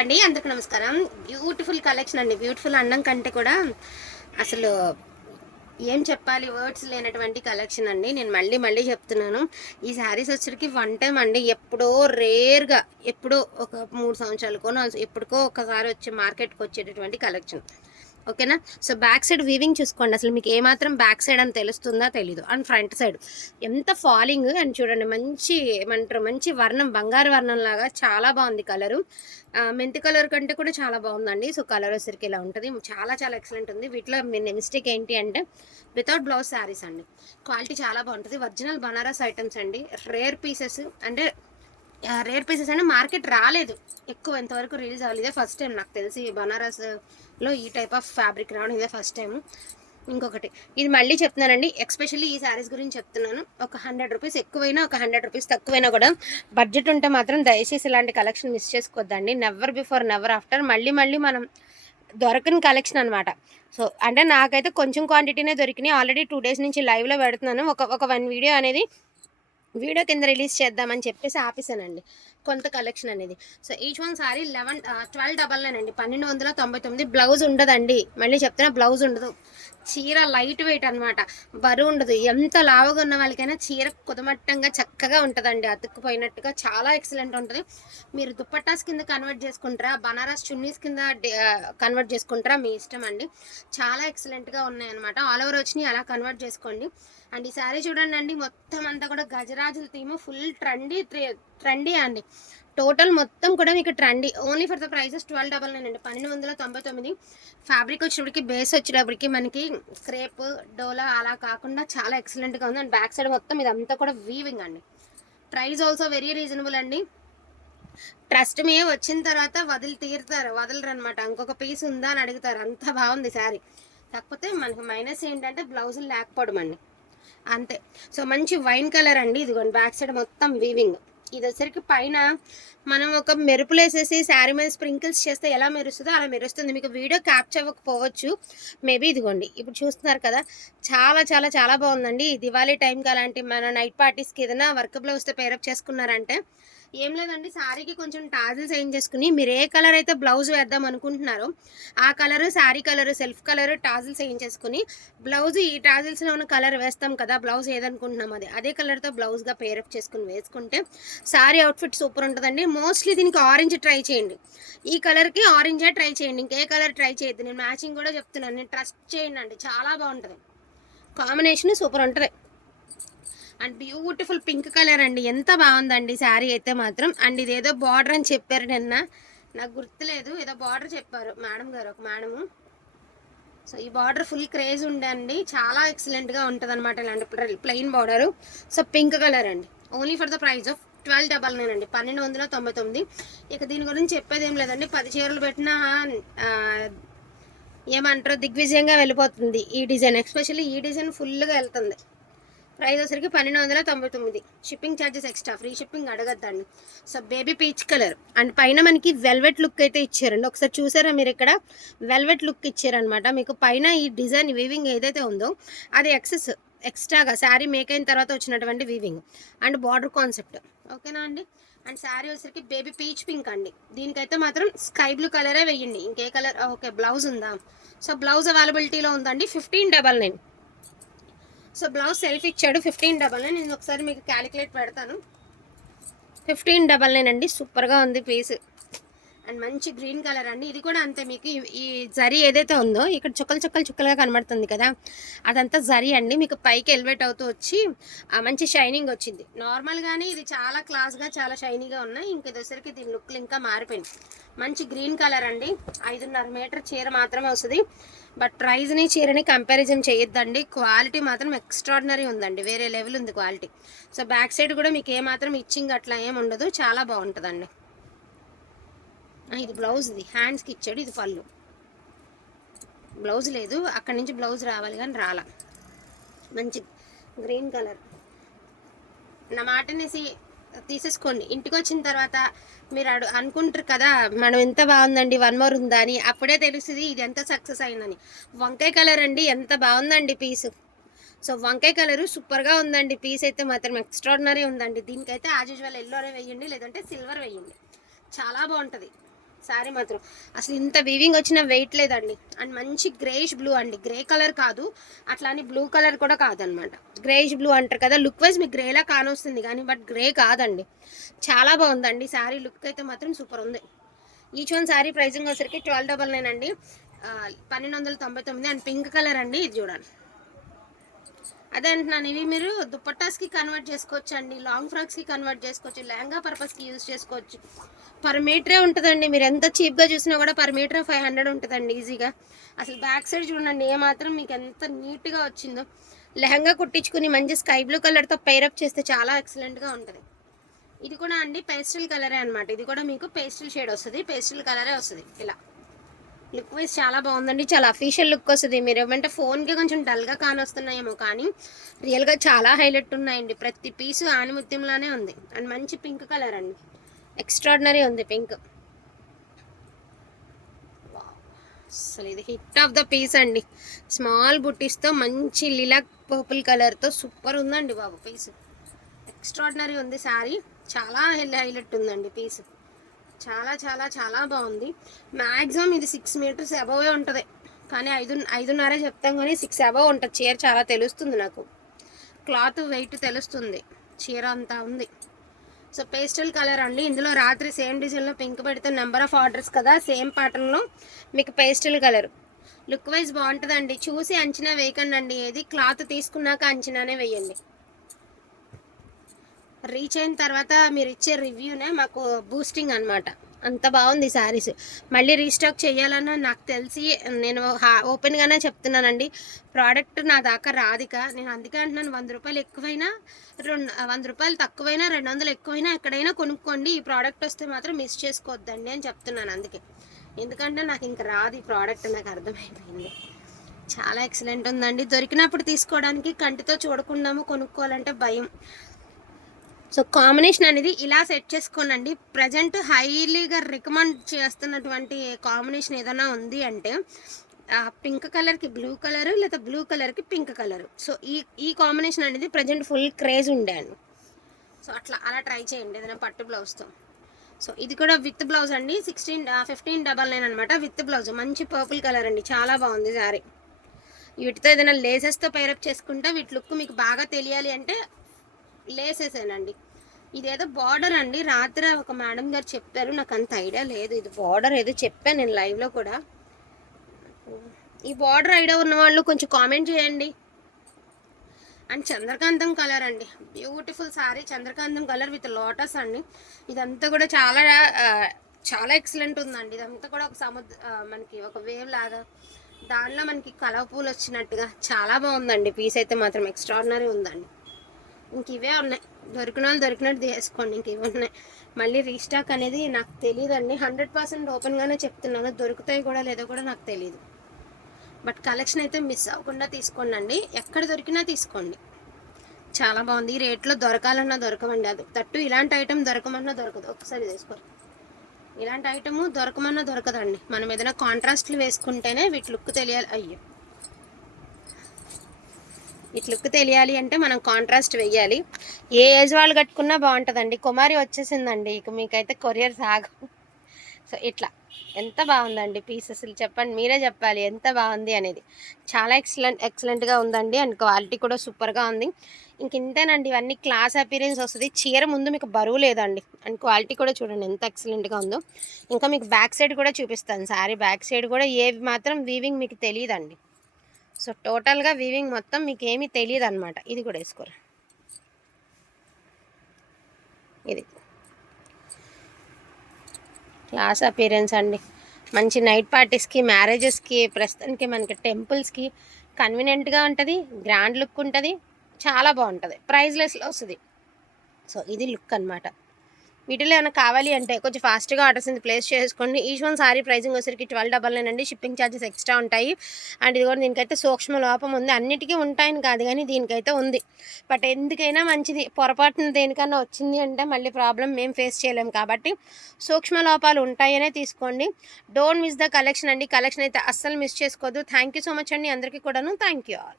అండి అందరికి నమస్కారం. బ్యూటిఫుల్ కలెక్షన్ అండి. బ్యూటిఫుల్ అన్నం కంటే కూడా అసలు ఏం చెప్పాలి? వర్డ్స్ లేనటువంటి కలెక్షన్ అండి. నేను మళ్ళీ మళ్ళీ చెప్తున్నాను. ఈ శారీస్ వచ్చరికి వన్ టైం అండి. ఎప్పుడో రేర్గా ఎప్పుడో ఒక మూడు సంవత్సరాలకోనో నాలుగు- ఎప్పటికో ఒకసారి వచ్చి మార్కెట్కి వచ్చేటటువంటి కలెక్షన్. ఓకేనా? సో బ్యాక్ సైడ్ వీవింగ్ చూసుకోండి. అసలు మీకు ఏమాత్రం బ్యాక్ సైడ్ అని తెలుస్తుందా తెలీదు. అండ్ ఫ్రంట్ సైడ్ ఎంత ఫాలింగ్ అండ్ చూడండి. మంచి ఏమంటారు? మంచి వర్ణం బంగారు వర్ణం లాగా చాలా బాగుంది కలరు మెంతి కలర్ కంటే కూడా చాలా బాగుందండి. సో కలర్ వచ్చరికి ఇలా ఉంటుంది. చాలా చాలా ఎక్సలెంట్ ఉంది. వీటిలో మిస్టేక్ ఏంటి అంటే వితౌట్ బ్లౌజ్ శారీస్ అండి. క్వాలిటీ చాలా బాగుంటుంది. ఒరిజినల్ బనారస్ ఐటమ్స్ అండి. రేర్ పీసెస్ అంటే రేర్ పీసెస్ అంటే మార్కెట్ రాలేదు. ఎక్కువ ఎంతవరకు రిలీజ్ అవ్వలేదు. ఇదే ఫస్ట్ టైం నాకు తెలిసి బనారస్లో ఈ టైప్ ఆఫ్ ఫ్యాబ్రిక్ రావడం ఇదే ఫస్ట్ టైం ఇంకొకటి ఇది మళ్ళీ చెప్తున్నానండి. ఎక్స్పెషల్లీ ఈ శారీస్ గురించి చెప్తున్నాను. ఒక హండ్రెడ్ రూపీస్ ఎక్కువైనా ఒక హండ్రెడ్ రూపీస్ తక్కువైనా కూడా బడ్జెట్ ఉంటే మాత్రం దయచేసి ఇలాంటి కలెక్షన్ మిస్ చేసుకోవద్దండి. నెవర్ బిఫోర్ నెవర్ ఆఫ్టర్ మళ్ళీ మళ్ళీ మనం దొరకని కలెక్షన్ అనమాట సో అంటే నాకైతే కొంచెం క్వాంటిటీనే దొరికినాయి. ఆల్రెడీ టూ డేస్ నుంచి లైవ్లో పెడుతున్నాను. ఒక ఒక వన్ వీడియో అనేది వీడియో కింద రిలీజ్ చేద్దామని చెప్పేసి ఆపేసానండి కొంత కలెక్షన్ అనేది. So each one sari eleven twelve double nine అండి. పన్నెండు వందల తొంభై తొమ్మిది బ్లౌజ్ ఉండదండి. మళ్ళీ చెప్తున్నా బ్లౌజ్ ఉండదు. చీర లైట్ వెయిట్ అనమాట బరువు ఉండదు. ఎంత లావుగా ఉన్న వాళ్ళకైనా చీర కుదమట్టంగా చక్కగా ఉంటుందండి. అతుక్కుపోయినట్టుగా చాలా ఎక్సలెంట్ ఉంటుంది. మీరు దుప్పట్టాస్ కింద కన్వర్ట్ చేసుకుంటారా బనారస్ చున్నీస్ కింద కన్వర్ట్ uh, చేసుకుంటారా మీ ఇష్టం అండి. చాలా ఎక్సలెంట్గా ఉన్నాయన్నమాట ఆల్ ఓవర్ వచ్చినాయి అలా కన్వర్ట్ చేసుకోండి. అండ్ ఈ శారీ చూడండి అండి మొత్తం అంతా కూడా గజరాజుల థీమ్ ఫుల్ ట్రెండీ ట్రెండీ అండి. టోటల్ మొత్తం కూడా మీకు trendy. Only for the prices twelve double nine అండి. పన్నెండు వందల తొంభై తొమ్మిది. ఫ్యాబ్రిక్ వచ్చేటప్పటికి బేస్ వచ్చేటప్పటికి మనకి క్రేప్ డోలా అలా కాకుండా చాలా ఎక్సలెంట్గా ఉంది. అండ్ బ్యాక్ సైడ్ మొత్తం ఇదంతా కూడా వీవింగ్ అండి. ప్రైస్ ఆల్సో వెరీ రీజనబుల్ అండి. ట్రస్ట్ మీ వచ్చిన తర్వాత వదిలి తీరుతారు. వదలరు అనమాట ఇంకొక పీస్ ఉందా అని అడుగుతారు. అంత బాగుంది శారీ. కాకపోతే మనకి మైనస్ ఏంటంటే బ్లౌజులు లేకపోవడం అండి. అంతే. సో మంచి వైన్ కలర్ అండి. ఇదిగోండి బ్యాక్ సైడ్ మొత్తం వీవింగ్ ఇది వచ్చరికి పైన మనం ఒక మెరుపులు వేసేసి శారీ మీద స్ప్రింకిల్స్ చేస్తే ఎలా మెరుస్తుందో అలా మెరుస్తుంది. మీకు వీడియో క్యాప్చర్ అవ్వకపోవచ్చు. మేబీ ఇదిగోండి. ఇప్పుడు చూస్తున్నారు కదా చాలా చాలా చాలా బాగుందండి. దివాళీ టైంకి అలాంటి మన నైట్ పార్టీస్కి ఏదైనా వర్క్ బ్లౌజ్తో పేరప్ చేసుకున్నారంటే ఏం లేదండి శారీకి కొంచెం టాజిల్స్ ఏం చేసుకుని మీరు ఏ కలర్ అయితే బ్లౌజ్ వేద్దాం అనుకుంటున్నారో ఆ colour sari colour self colour tassels ఏం చేసుకుని బ్లౌజ్ ఈ టాజిల్స్లో ఉన్న కలర్ వేస్తాం కదా బ్లౌజ్ ఏదనుకుంటున్నాం అది అదే కలర్తో బ్లౌజ్గా పేరప్ చేసుకుని వేసుకుంటే శారీ అవుట్ఫిట్ సూపర్ ఉంటుందండి. మోస్ట్లీ దీనికి ఆరెంజ్ ట్రై చేయండి. ఈ కలర్కి ఆరెంజే ట్రై చేయండి ఇంకే కలర్ ట్రై చేయొద్దు. నేను మ్యాచింగ్ కూడా చెప్తున్నాను నేను ట్రస్ట్ చేయండి అండి చాలా బాగుంటుంది. కాంబినేషన్ సూపర్ ఉంటుంది. అండ్ బ్యూటిఫుల్ పింక్ కలర్ అండి. ఎంత బాగుందండి శారీ అయితే మాత్రం. అండ్ ఇదేదో బార్డర్ అని చెప్పారు నిన్న. నాకు గుర్తులేదు. ఏదో బార్డర్ చెప్పారు మేడం గారు ఒక మేడము. సో ఈ బార్డర్ ఫుల్ క్రేజ్ ఉండండి చాలా ఎక్సలెంట్గా ఉంటుంది అనమాట ఇలాంటి plain border. So pink colour అండి. Only for the price of twelve double nine అండి. పన్నెండు వందల తొంభై తొమ్మిది. ఇక దీని గురించి చెప్పేది ఏం లేదండి. పది చీరలు పెట్టినా ఏమంటారు దిగ్విజయంగా వెళ్ళిపోతుంది ఈ డిజైన్. ఎస్పెషల్లీ ఈ డిజైన్ ఫుల్గా వెళ్తుంది. ప్రైస్ వచ్చరికి పన్నెండు వందల తొంభై తొమ్మిది. Shipping charges extra free shipping అడగద్దండి. So baby peach colour and పైన మనకి వెల్వెట్ లుక్ అయితే ఇచ్చారండి. ఒకసారి చూసారా మీరు ఇక్కడ? వెల్వెట్ లుక్ ఇచ్చారనమాట మీకు పైన ఈ డిజైన్ వీవింగ్ ఏదైతే ఉందో అది ఎక్సెస్ ఎక్స్ట్రాగా శారీ మేక్ అయిన తర్వాత వచ్చినటువంటి వీవింగ్ అండ్ బార్డర్ కాన్సెప్ట్ ఓకేనా అండి? అండ్ శారీ వచ్చరికి బేబీ పీచ్ పింక్ అండి. దీనికైతే మాత్రం స్కై బ్లూ కలరే వేయండి. ఇంకే కలర్ ఓకే బ్లౌజ్ ఉందా? సో బ్లౌజ్ అవైలబిలిటీలో ఉందండి. Fifteen double nine so blouse self ఇచ్చాడు ఫిఫ్టీన్ డబల్ నేను. ఒకసారి మీకు క్యాలిక్యులేట్ పెడతాను. ఫిఫ్టీన్ డబల్ నైన్ అండి. సూపర్గా ఉంది పీస్. అండ్ మంచి గ్రీన్ కలర్ అండి. ఇది కూడా అంతే మీకు. ఈ- జరీ ఏదైతే ఉందో ఇక్కడ చుక్కలు చుక్కలు చుక్కలుగా కనబడుతుంది కదా. అదంతా జరీ అండి. మీకు పైకి ఎలివేట్ అవుతూ వచ్చి మంచి షైనింగ్ వచ్చింది. నార్మల్గానే ఇది చాలా క్లాస్గా చాలా షైనీగా ఉన్నాయి. ఇంక దసరికి దీని లుక్లు ఇంకా మారిపోయింది మంచి గ్రీన్ కలర్ అండి. ఐదున్నర మీటర్ చీర మాత్రమే వస్తుంది. బట్ ప్రైజ్ని చీరని కంపారిజన్ చేయొద్దండి. క్వాలిటీ మాత్రం ఎక్స్ట్రాడినరీ ఉందండి. వేరే లెవెల్ ఉంది క్వాలిటీ సో బ్యాక్ సైడ్ కూడా మీకు ఏమాత్రం ఇచ్చింగ్ అట్లా ఏం ఉండదు. చాలా బాగుంటుందండి. ఇది బ్లౌజ్ ఇది. హ్యాండ్స్కి ఇచ్చాడు ఇది పళ్ళు. బ్లౌజ్ లేదు. అక్కడి నుంచి బ్లౌజ్ రావాలి కానీ రాలా. మంచి గ్రీన్ కలర్ నా మాట అనేసి తీసేసుకోండి. ఇంటికి వచ్చిన తర్వాత మీరు అడు అనుకుంటారు కదా మనం ఎంత బాగుందండి వన్ మోర్ ఉందా అని. అప్పుడే తెలుస్తుంది ఇది ఎంత సక్సెస్ అయిందని. వంకాయ కలర్ అండి ఎంత బాగుందండి పీస్ సో వంకాయ కలరు సూపర్గా ఉందండి. పీస్ అయితే మాత్రం ఎక్స్ట్రాడినరీ ఉందండి. దీనికైతే యాజ్ యూజువల్ ఎల్లోనే వేయండి లేదంటే సిల్వర్ వేయండి. చాలా బాగుంటుంది. శారీ మాత్రం. అసలు ఇంత వీవింగ్ వచ్చినా వెయిట్ లేదండి. అండ్ మంచి గ్రేష్ బ్లూ అండి. గ్రే కలర్ కాదు. అట్లా అని బ్లూ కలర్ కూడా కాదనమాట. గ్రేష్ బ్లూ అంటారు కదా లుక్ వైజ్ మీకు గ్రేలా కానొస్తుంది కానీ బట్ గ్రే కాదండి. చాలా బాగుందండి. శారీ లుక్ అయితే మాత్రం సూపర్ ఉంది. ఈచ్ వన్ శారీ ప్రైజింగ్ వచ్చరికి ట్వెల్వ్ డబల్ నైన్ అండి. పన్నెండు వందల తొంభై తొమ్మిది అండ్ పింక్ కలర్ అండి. ఇది చూడండి. అదే అంటున్నాను ఇవి మీరు దుపట్టాస్కి కన్వర్ట్ చేసుకోవచ్చు అండి లాంగ్ ఫ్రాక్స్కి కన్వర్ట్ చేసుకోవచ్చు లెహంగా పర్పస్కి యూజ్ చేసుకోవచ్చు. పర్ మీటరే ఉంటుందండి. మీరు ఎంత చీప్గా చూసినా కూడా పర్ మీటర్ ఫైవ్ హండ్రెడ్ ఉంటుందండి ఈజీగా అసలు బ్యాక్ సైడ్ చూడండి ఏమాత్రం మాత్రం మీకు ఎంత నీట్గా వచ్చిందో. లెహంగా కుట్టించుకుని మంచి స్కై బ్లూ కలర్తో పైరప్ చేస్తే చాలా ఎక్సలెంట్గా ఉంటుంది. ఇది కూడా అండి పేస్టల్ కలరే అనమాట ఇది కూడా మీకు పేస్టల్ షేడ్ వస్తుంది పేస్టల్ కలరే వస్తుంది. ఇలా. లుక్ వైజ్ చాలా బాగుందండి. చాలా అఫీషియల్ లుక్ వస్తుంది. మీరు ఏమంటే ఫోన్కి కొంచెం డల్గా కానొస్తున్నాయేమో కానీ రియల్గా చాలా హైలైట్ ఉన్నాయండి. ప్రతి పీసు ఆనిముత్యంలానే ఉంది. అండ్ మంచి పింక్ కలర్ అండి. ఎక్స్ట్రాడినరీ ఉంది పింక్ అసలు ఇది హిట్ ఆఫ్ ద పీస్ అండి. స్మాల్ బుట్టీస్తో మంచి లిలాక్ పర్పుల్ కలర్తో సూపర్ ఉందండి బాబు పీస్ ఎక్స్ట్రాడినరీ ఉంది శారీ చాలా హైలైట్ ఉందండి పీస్ చాలా చాలా చాలా బాగుంది. మ్యాక్సిమం ఇది సిక్స్ మీటర్స్ అబవే ఉంటుంది. కానీ ఐదు ఐదున్నర చెప్తాం కానీ సిక్స్ అబవ్ ఉంటుంది. చీర చాలా తెలుస్తుంది నాకు. క్లాత్ వెయిట్ తెలుస్తుంది. చీర అంతా ఉంది. సో పేస్టల్ కలర్ అండి. ఇందులో రాత్రి సేమ్ డిజైన్లో పింక్ పెడితే నెంబర్ ఆఫ్ ఆర్డర్స్ కదా? సేమ్ ప్యాటర్న్లో మీకు పేస్టల్ కలర్ లుక్ వైజ్ బాగుంటుందండి. చూసి అంచనా వేయకండి అండి ఏది? క్లాత్ తీసుకున్నాక అంచనానే వేయండి. రీచ్ అయిన తర్వాత మీరు ఇచ్చే రివ్యూనే మాకు బూస్టింగ్ అన్నమాట. అంత బాగుంది శారీస్ మళ్ళీ రీస్టాక్ చేయాలన్నా నాకు తెలిసి నేను హా- ఓపెన్గానే చెప్తున్నానండి. ప్రోడక్ట్ నా దాకా రాదిక. నేను అందుకే అంటున్నాను వంద రూపాయలు ఎక్కువైనా రెండు వంద రూపాయలు తక్కువైనా రెండు వందలు ఎక్కువైనా ఎక్కడైనా కొనుక్కోండి. ఈ ప్రోడక్ట్ వస్తే మాత్రం మిస్ చేసుకోవద్దండి అని చెప్తున్నాను అందుకే. ఎందుకంటే నాకు ఇంకా రాదు ఈ ప్రోడక్ట్ నాకు అర్థమైపోయింది. చాలా ఎక్సలెంట్ ఉందండి. దొరికినప్పుడు తీసుకోవడానికి కంటితో చూడకుండాము కొనుక్కోవాలంటే భయం. సో కాంబినేషన్ అనేది ఇలా సెట్ చేసుకోనండి. ప్రజెంట్ హైలీగా రికమెండ్ చేస్తున్నటువంటి కాంబినేషన్ ఏదైనా ఉంది అంటే పింక్ కలర్కి బ్లూ కలర్ లేదా బ్లూ కలర్కి పింక్ కలర్. సో ఈ ఈ కాంబినేషన్ అనేది ప్రజెంట్ ఫుల్ క్రేజ్ ఉండేది సో అట్లా అలా ట్రై చేయండి. ఏదైనా పట్టు బ్లౌజ్తో సో ఇది కూడా విత్ బ్లౌజ్ అండి. సిక్స్టీన్ ఫిఫ్టీన్ డబల్ నైన్ అనమాట విత్ బ్లౌజ్. మంచి పర్పుల్ కలర్ అండి. చాలా బాగుంది సారీ వీటితో ఏదైనా లేసెస్తో పైరప్ చేసుకుంటే వీటి లుక్ మీకు బాగా తెలియాలి అంటే లేసేసానండి. ఇదేదో బార్డర్ అండి. రాత్రి ఒక మేడం గారు చెప్పారు. నాకు అంత ఐడియా లేదు. ఇది బార్డర్ ఏదో చెప్పాను నేను లైవ్లో కూడా. ఈ బార్డర్ ఐడియా ఉన్న వాళ్ళు కొంచెం కామెంట్ చేయండి. అండ్ చంద్రకాంతం కలర్ అండి. బ్యూటిఫుల్ సారీ చంద్రకాంతం కలర్ విత్ లోటస్ అండి. ఇదంతా కూడా చాలా చాలా ఎక్సలెంట్ ఉందండి. ఇదంతా కూడా ఒక సముద్ర మనకి ఒక వేవ్ లాగా దానిలో మనకి కలవ పూలు వచ్చినట్టుగా చాలా బాగుందండి. పీస్ అయితే మాత్రం ఎక్స్ట్రాడినరీ ఉందండి. ఇంక ఇవే ఉన్నాయి. దొరికిన వాళ్ళు దొరికినట్టు తీసుకోండి ఇంక ఇవి ఉన్నాయి. మళ్ళీ రీస్టాక్ అనేది నాకు తెలియదండి హండ్రెడ్ పర్సెంట్ ఓపెన్గానే చెప్తున్నాను. దొరుకుతాయి కూడా లేదో కూడా నాకు తెలియదు బట్ కలెక్షన్ అయితే మిస్ అవ్వకుండా తీసుకోండి అండి ఎక్కడ దొరికినా తీసుకోండి. చాలా బాగుంది. ఈ రేట్లో దొరకాలన్నా దొరకమండి అది. తట్టు ఇలాంటి ఐటెం దొరకమన్నా దొరకదు. ఒకసారి తీసుకోరు ఇలాంటి ఐటము దొరకమన్నా దొరకదండి. మనం ఏదైనా కాంట్రాస్ట్లు వేసుకుంటేనే వీటి లుక్ తెలియాలి. అయ్యో. ఇట్ లుక్ తెలియాలి అంటే మనం కాంట్రాస్ట్ వెయ్యాలి. ఏ ఏజ్ వాళ్ళు కట్టుకున్నా బాగుంటుందండి. కుమారి వచ్చేసిందండి. ఇక మీకైతే కొరియర్ సాగు. సో ఇట్లా. ఎంత బాగుందండి పీసెస్ చెప్పండి మీరే చెప్పాలి ఎంత బాగుంది అనేది. చాలా ఎక్సలెంట్ ఎక్సలెంట్గా ఉందండి. అండ్ క్వాలిటీ కూడా సూపర్గా ఉంది. ఇంక ఇంతేనండి ఇవన్నీ క్లాస్ అపీరెన్స్ వస్తుంది. చీర ముందు మీకు బరువు లేదండి. అండ్ క్వాలిటీ కూడా చూడండి ఎంత ఎక్సలెంట్గా ఉందో. ఇంకా మీకు బ్యాక్ సైడ్ కూడా చూపిస్తాను. సారీ బ్యాక్ సైడ్ కూడా. ఏవి మాత్రం వీవింగ్ మీకు తెలియదండి. సో టోటల్గా వీవింగ్ మొత్తం మీకు ఏమీ తెలియదు అనమాట ఇది కూడా వేసుకోరు? ఇది. క్లాస్ అపీరెన్స్ అండి. మంచి నైట్ పార్టీస్కి మ్యారేజెస్కి ప్రస్తుతానికి మనకి టెంపుల్స్కి కన్వీనియంట్గా ఉంటుంది గ్రాండ్ లుక్ ఉంటుంది చాలా బాగుంటుంది. ప్రైజ్లెస్లో వస్తుంది. సో ఇది లుక్ అన్నమాట. వీటిలో ఏమైనా కావాలి అంటే కొంచెం ఫాస్ట్గా ఆర్డర్స్ ఇది ప్లేస్ చేసుకోండి. ఈచ్ వన్ సారీ ప్రైజింగ్ వచ్చేసరికి ట్వెల్వ్ డబల్ నైన్ అండి. షిప్పింగ్ ఛార్జెస్ ఎక్స్ట్రా ఉంటాయి. అండ్ ఇది కూడా దీనికైతే సూక్ష్మ లోపం ఉంది. అన్నిటికీ ఉంటాయని కాదు కానీ దీనికైతే ఉంది. బట్ ఎందుకైనా మంచిది. పొరపాటున దేనికన్నా వచ్చింది అంటే మళ్ళీ ప్రాబ్లం మేము ఫేస్ చేయలేము కాబట్టి సూక్ష్మ లోపాలు ఉంటాయనే తీసుకోండి. డోంట్ మిస్ ద కలెక్షన్ అండి. కలెక్షన్ అయితే అస్సలు మిస్ చేసుకోవద్దు. థ్యాంక్ యూ సో మచ్ అండి. అందరికీ కూడాను. Thank you all